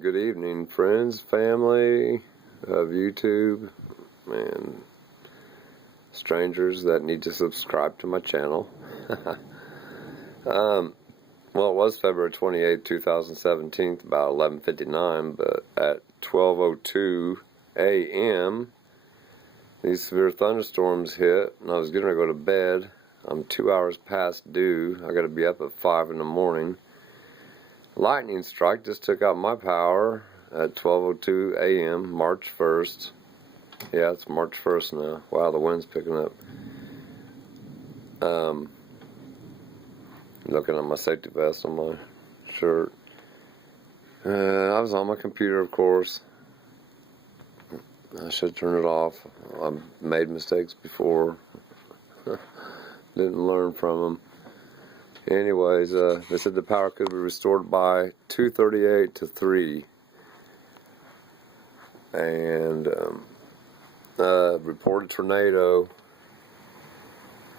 Good evening, friends, family of YouTube, and strangers that need to subscribe to my channel. Well, it was February 28, 2017, about 11:59, but at 12:02 a.m., these severe thunderstorms hit, and I was getting ready to go to bed. I'm 2 hours past due. I got to be up at 5 in the morning. Lightning strike just took out my power at 12:02 a.m. March 1st. Yeah, it's March 1st now. Wow, the wind's picking up. Looking at my safety vest on my shirt. I was on my computer, of course. I should turn it off. I've made mistakes before. Didn't learn from them. Anyways, they said the power could be restored by 2:38 to 3. And reported tornado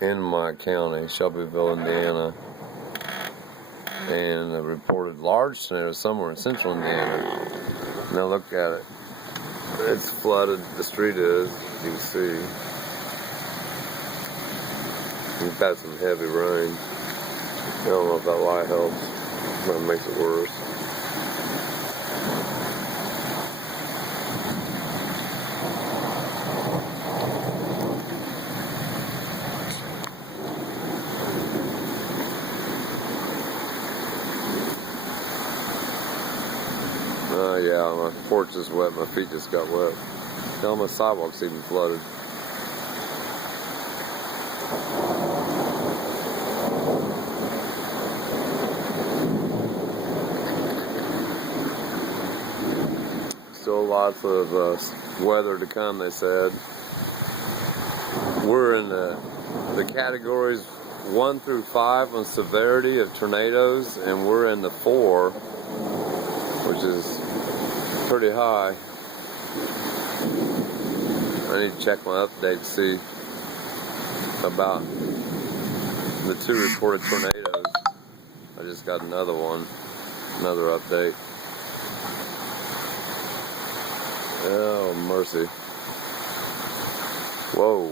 in my county, Shelbyville, Indiana. And a reported large tornado somewhere in central Indiana. Now look at it. It's flooded, the street is, you can see. We've had some heavy rain. I don't know if that light helps, but it makes it worse. Yeah, my porch is wet, my feet just got wet. Now my sidewalk's even flooded. Still lots of weather to come, they said. We're in the categories 1 through 5 on severity of tornadoes, and we're in the 4, which is pretty high. I need to check my update to see about the 2 reported tornadoes. I just got another update. Oh, mercy. Whoa.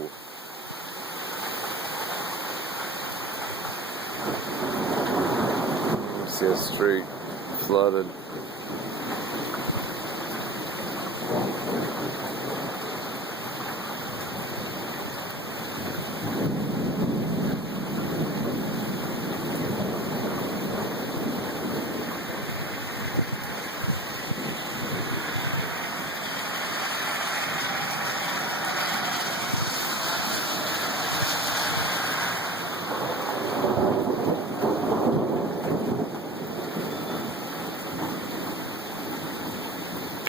See a street flooded.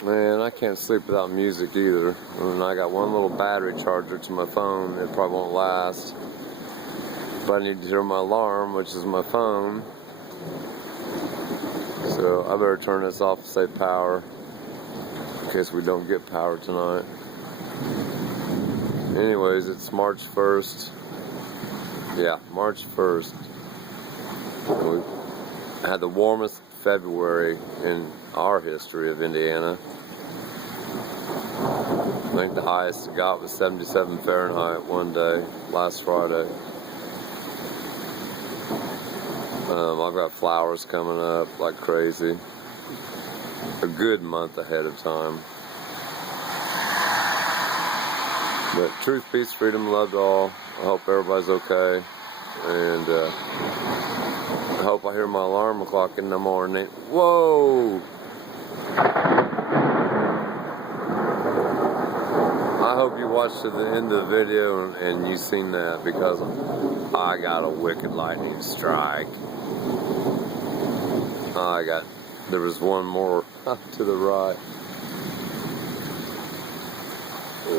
Man, I can't sleep without music either. And I got one little battery charger to my phone. It probably won't last. But I need to hear my alarm, which is my phone. So I better turn this off to save power, in case we don't get power tonight. Anyways, it's March 1st. Yeah, March 1st. We had the warmest February in our history of Indiana. I think the highest it got was 77 Fahrenheit one day, last Friday. I've got flowers coming up like crazy. A good month ahead of time. But truth, peace, freedom, love to all. I hope everybody's okay. And I hope I hear my alarm clock in the morning. Whoa! I hope you watched to the end of the video and you seen that, because I got a wicked lightning strike. There was one more to the right.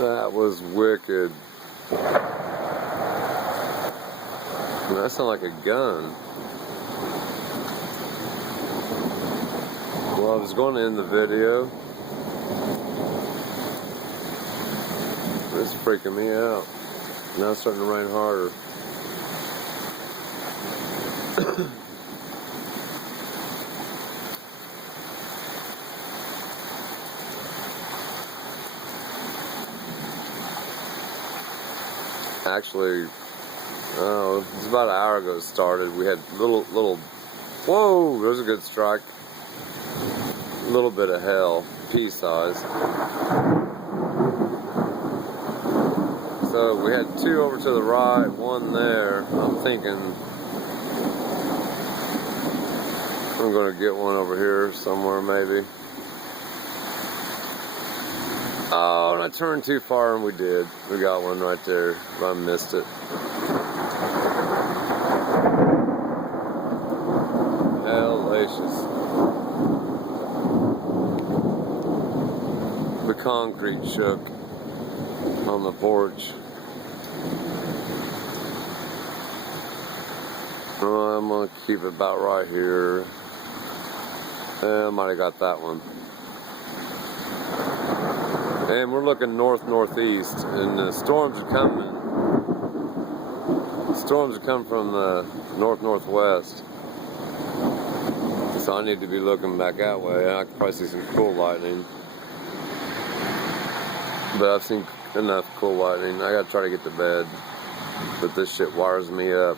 That was wicked. That sounded like a gun. Well, I was going to end the video. It's freaking me out. Now it's starting to rain harder. Actually, oh, it's about an hour ago it started. We had little, whoa, there's a good strike. A little bit of hell, pea size. So we had two over to the right, one there. I'm thinking I'm gonna get one over here somewhere maybe. Oh, and I turned too far, and we did. We got one right there, but I missed it. Hellacious. The concrete shook on the porch. Oh, I'm gonna keep it about right here. I might have got that one. And we're looking north-northeast, and the storms are coming. Storms are coming from the north-northwest. So I need to be looking back that way. I could probably see some cool lightning. But I've seen enough cool lightning. I gotta try to get to bed. But this shit wires me up.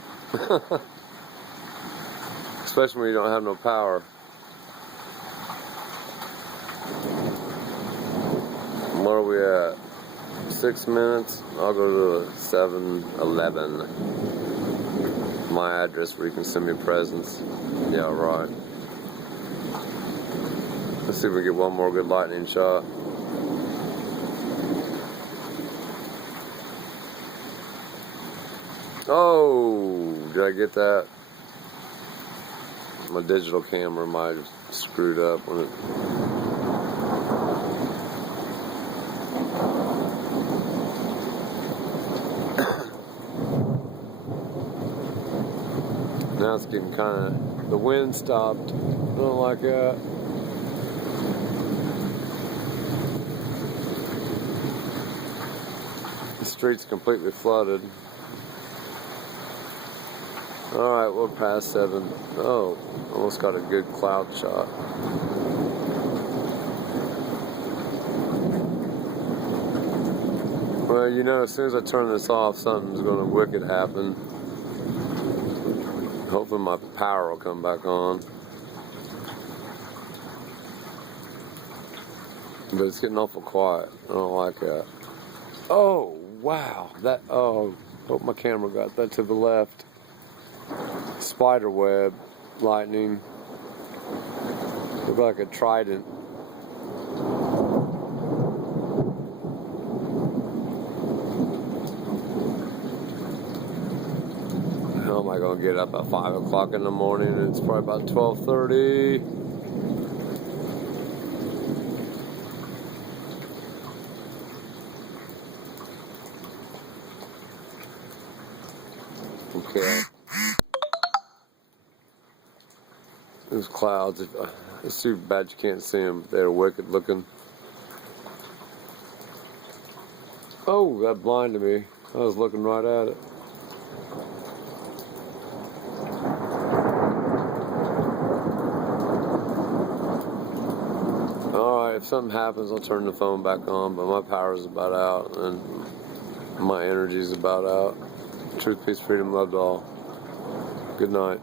Especially when you don't have no power. Where are we at? 6 minutes. I'll go to 7-Eleven. My address where you can send me presents. Yeah, right. Let's see if we get one more good lightning shot. Oh, did I get that? My digital camera might have screwed up when it. Now it's getting kind of, the wind stopped. I don't like that. The street's completely flooded. Alright, we're past 7. Oh, almost got a good cloud shot. Well, you know, as soon as I turn this off, something's going to wicked happen. Hopefully my power will come back on. But it's getting awful quiet. I don't like that. Oh, wow. That, oh, hope my camera got that to the left. Spider web, lightning. Look like a trident. How am I gonna get up at 5 o'clock in the morning? It's probably about 12:30. Okay. Those clouds, it's too bad you can't see them. They're wicked looking. Oh, that blinded me. I was looking right at it. Alright, if something happens, I'll turn the phone back on, but my power's about out, and my energy's about out. Truth, peace, freedom, love to all. Good night.